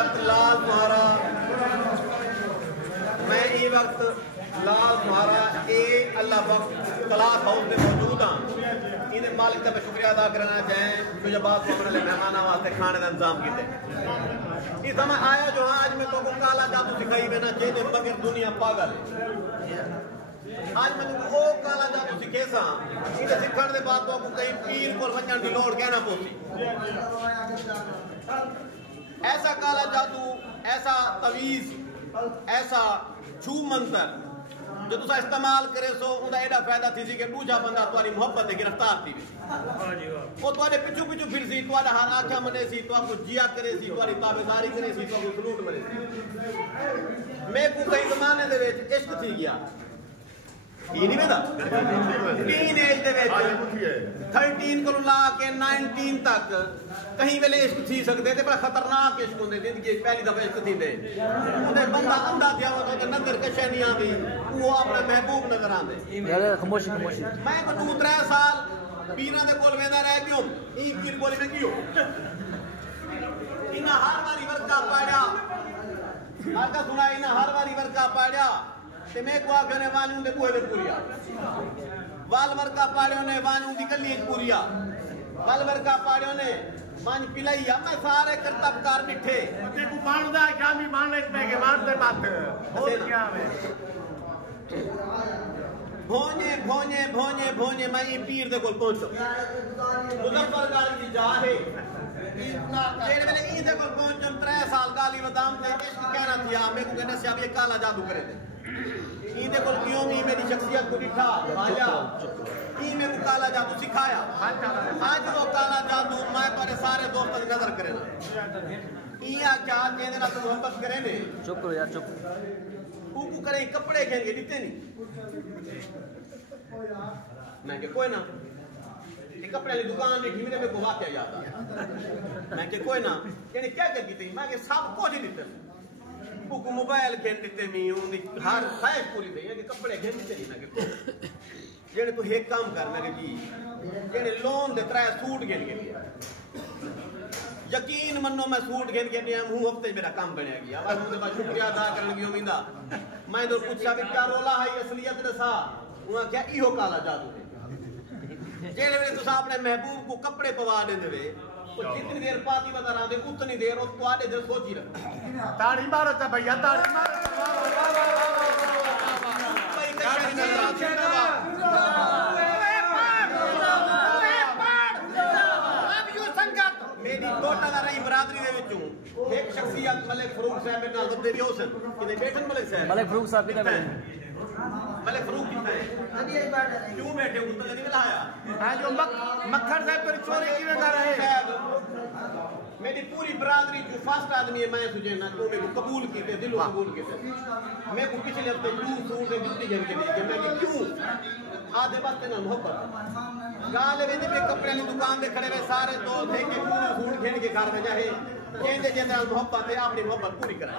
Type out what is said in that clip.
वक्त लाल तुम्हारा मैं ये वक्त लाल तुम्हारा ए अल्लाह वक्त क्लास हाउस में मौजूद हाँ इन्हें मालिक का मैं शुक्रिया अदा करना चाहें मुझे बात अपने मेहमाना वास्ते खाने का इंतजाम किए इस समय आया जो हाँ आज मैं तो काला जादू सिखाई देना चाहिए मगर दुनिया पागल है आज मैं तुमको वो काला जादू सिखे सा इन्हें सिखण के बाद तो कहीं पीर को वजन की लोड़ कहना पोसी ऐसा काला जादू ऐसा तवीज ऐसा छू मंत्र जो तुसा इस्तेमाल करे सो उनका एडा फायदा थी कि दूजा बंदा तुम्हारी मोहब्बत से गिरफ्तार थी वो तुम्हारे पिछू पिछू फिर सी तुम्हारा हर आख्या मने सी तुमको जिया करे सी तुम्हारी ताबेदारी करे सी तुमको सलूट मने सी मैं को कई जमाने दे विच इश्क थी गया ये नहीं पता टीन एज दे विच 13 को ला के 19 तक कहीं वेले इश्क थी सकते थे बड़ा खतरनाक इश्क होंदे जिंदगी पहली दफा इश्क थी दे उन्हें बंदा अंधा थिया हो तो नजर कशे नहीं आंदी वो अपना महबूब नजर आंदे यार खामोशी खामोशी मैं को 2-3 साल पीरां दे कोल वेंदा रह गयो ई पीर बोली में कियो इना हर वारी वर्का पाड़या आका सुना इना हर वारी वर्का पाड़या ते मैं को आखने वालू दे बुहे दे पूरिया वाल वर्का पाड़यो ने वालू दी गली पूरिया वाल वर्का पाड़यो ने मान पिलाइया मैं सारे करतबकार मिठे ते को मानदा शामी माने पे के मारते बात हो क्या है भोने भोने भोने भोने मैं ये पीर दे कोल पहुंचो मुजफ्फर गाली दी जा है जेड़े वेले ई दे कोल पहुंचम 3 साल गाली बदाम ते इश्क कहना थिया मैं को कहने से अब ये काला जादू करे दे ई दे कोल क्यों मी मेरी शख्सियत को दिखा आया ई में को काला जादू सिखाया आज वो काला जादू मैं तोरे सारे दोस्तन नजर करे ना ई आ क्या जेदे नाल मोहब्बत करे ने चुप करो यार चुप ऊकू करे कपड़े घेंगे दिते नहीं मैं के कोई ना एक कपड़े वाली दुकान नहीं मेरे में गोवा क्या याद आ मैं के कोई ना यानी क्या कर दी मैं के सब कुछ ही दिते ऊकू मोबाइल घेन दिते मी उन हर ख्वाहिश पूरी थी कि कपड़े घेन दिते नहीं मैं के जेने तू एक काम कर मैं के जी जेने लोन दे 3 सूट घेन के यकीन मनो मैं सूट घेन के दिया हूं हफ्ते मेरा काम बनया गया अब मुझे बड़ा शुक्रिया अदा करन की उम्मीद मैं तो पूछा भी क्या रोला है असलियत दसा हुआ क्या इहो काला जादू है जेले वे तुसा अपने महबूब को कपड़े पवा देंदे वे तो जितनी देर पाती बता रहा दे उतनी देर वो तुम्हारे दिल सोची रख ताड़ी मारो ता भैया ताड़ी मारो मेरी टोटा दा रही बरादरी दे विचों एक शख्सियत मलिक फरूक साहब नाल बदे भी होसन कि बैठन मलिक फरूक साहब की मलिक फरूक कितना है क्यों बैठे हो तो नहीं मिलाया हां जो मक्खर साहब पर चोरी की कर रहे हैं मेरी पूरी बरादरी जो फर्स्ट आदमी है मैं तुझे ना तो मेरे को कबूल कीते दिलों कबूल कीते मैं को पिछले हफ्ते क्यों सूट दे जुत्ती जन के लिए मैं क्यों आधे बात ना मोहब्बत गाले में भी कपड़े की दुकान दे खड़े हुए सारे दोस्त है कि पूरा सूट घेन के घर में जाए जेंदे जेंदे मोहब्बत है अपनी मोहब्बत पूरी कराए